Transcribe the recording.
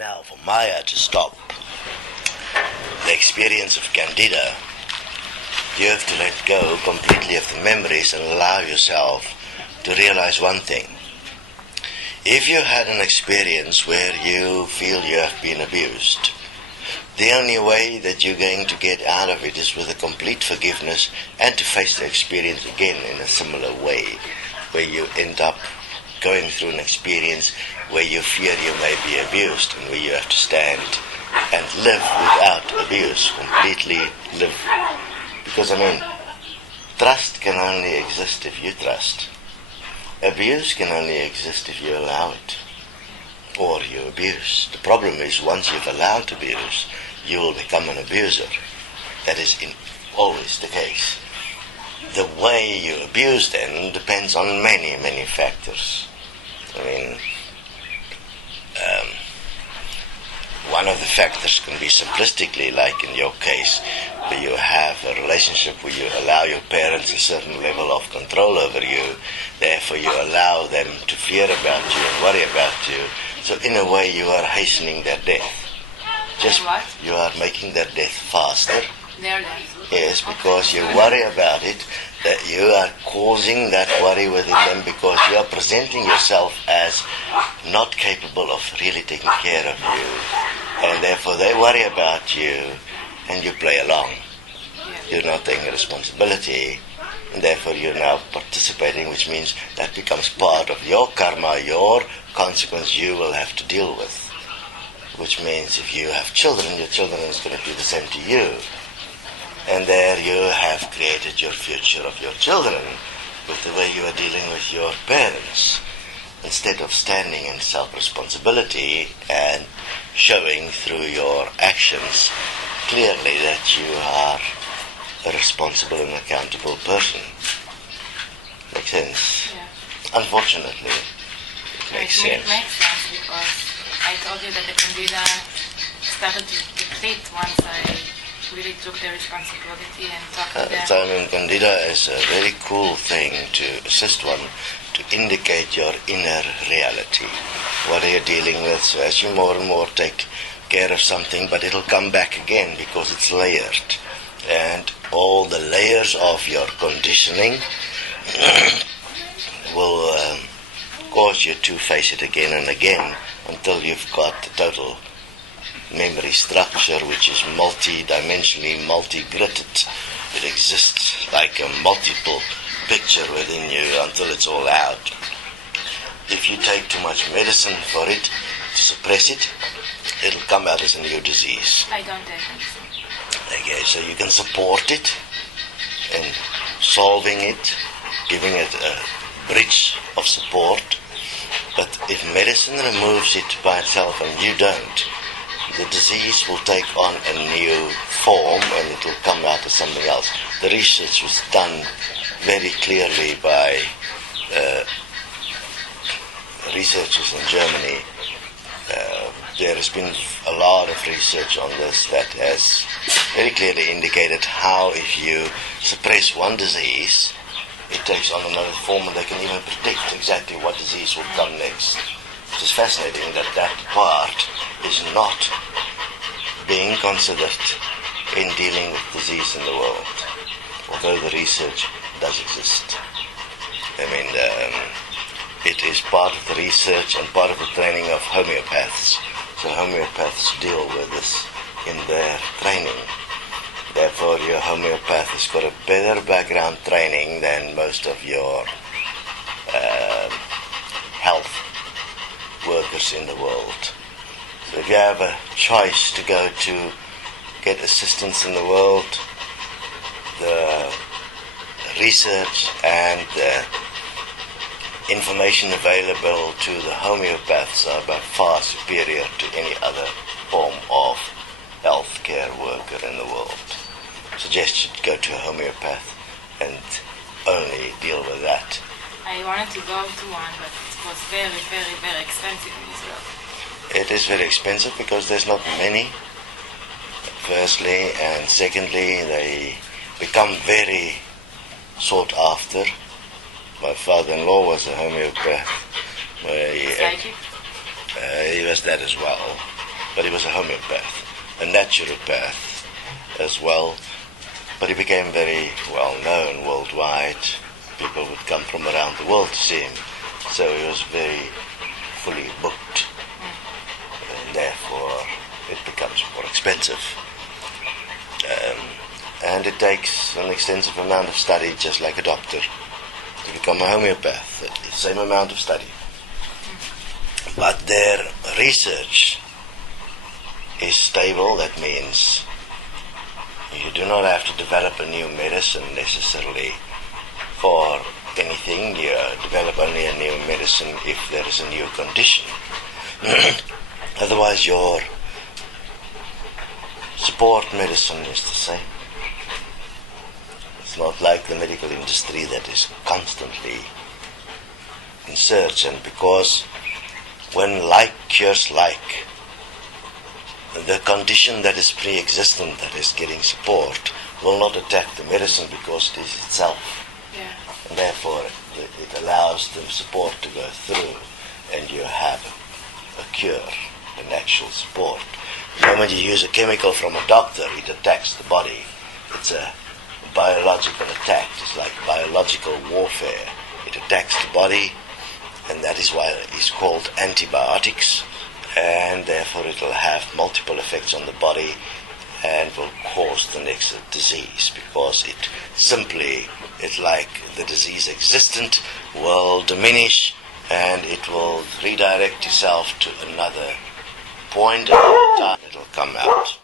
Now, for Maya to stop the experience of Candida, you have to let go completely of the memories and allow yourself to realize one thing. If you had an experience where you feel you have been abused, the only way that you're going to get out of it is with a complete forgiveness and to face the experience again in a similar way, where you end up going through an experience where you fear you may be abused and where you have to stand and live without abuse, completely live. Because, trust can only exist if you trust. Abuse can only exist if you allow it, or you abuse. The problem is once you've allowed abuse, you will become an abuser. That is always the case. The way you abuse then depends on many, many factors. One of the factors can be simplistically, like in your case, where you have a relationship where you allow your parents a certain level of control over you, therefore you allow them to fear about you and worry about you. So in a way you are hastening their death. You are making their death faster. Their death? Yes, because you worry about it, that you are causing that worry within them because you are presenting yourself as not capable of really taking care of you. And therefore they worry about you and you play along. You're not taking responsibility and therefore you're now participating, which means that becomes part of your karma, your consequence you will have to deal with. Which means if you have children, your children is going to do the same to you. And there you have created your future of your children with the way you are dealing with your parents. Instead of standing in self-responsibility and showing through your actions clearly that you are a responsible and accountable person. Makes sense? Yeah. Unfortunately, it makes sense. It makes sense because I told you that the Candida started to deplete once I really took the responsibility and talked to them. Candida is a very cool thing to assist one to indicate your inner reality. What are you dealing with? So as you more and more take care of something, but it'll come back again because it's layered. And all the layers of your conditioning will cause you to face it again and again until you've got the total memory structure, which is multi-dimensionally, multi-gridded. It exists like a multiple picture within you until it's all out. If you take too much medicine for it, to suppress it, it'll come out as a new disease. I don't take medicine. Okay, so you can support it in solving it, giving it a bridge of support. But if medicine removes it by itself and you don't, the disease will take on a new form and it will come out as something else. The research was done very clearly by researchers in Germany. There has been a lot of research on this that has very clearly indicated how if you suppress one disease, it takes on another form and they can even predict exactly what disease will come next. It is fascinating that that part is not being considered in dealing with disease in the world, although the research does exist. It is part of the research and part of the training of homeopaths. So homeopaths deal with this in their training. Therefore, your homeopath has got a better background training than most of your health workers in the world. So if you have a choice to go to get assistance in the world, the research and the information available to the homeopaths are by far superior to any other form of healthcare worker in the world. I suggest you go to a homeopath and only deal with that. I wanted to go to one, but it was very, very, very expensive in Israel. It is very expensive because there's not many, firstly, and secondly, they become very sought after. My father-in-law was a homeopath. Psychic? He was that as well. but he was a homeopath, a naturopath as well. But he became very well known worldwide. People would come from around the world to see him. So he was very fully booked. And therefore it becomes more expensive. And it takes an extensive amount of study, just like a doctor, to become a homeopath. The same amount of study. But their research is stable. That means you do not have to develop a new medicine necessarily for anything. You develop only a new medicine if there is a new condition. Otherwise your support medicine is the same. It's not like the medical industry that is constantly in search, and because when like cures like, the condition that is pre-existent, that is getting support, will not attack the medicine because it is itself. Yeah. And therefore it allows the support to go through, and you have a cure, an actual support. The moment you use a chemical from a doctor, it attacks the body. It's a biological attack. It's like biological warfare. It attacks the body, and that is why it's called antibiotics, and therefore it will have multiple effects on the body and will cause the next disease, because it's like the disease existent will diminish and it will redirect itself to another point, and time it will come out.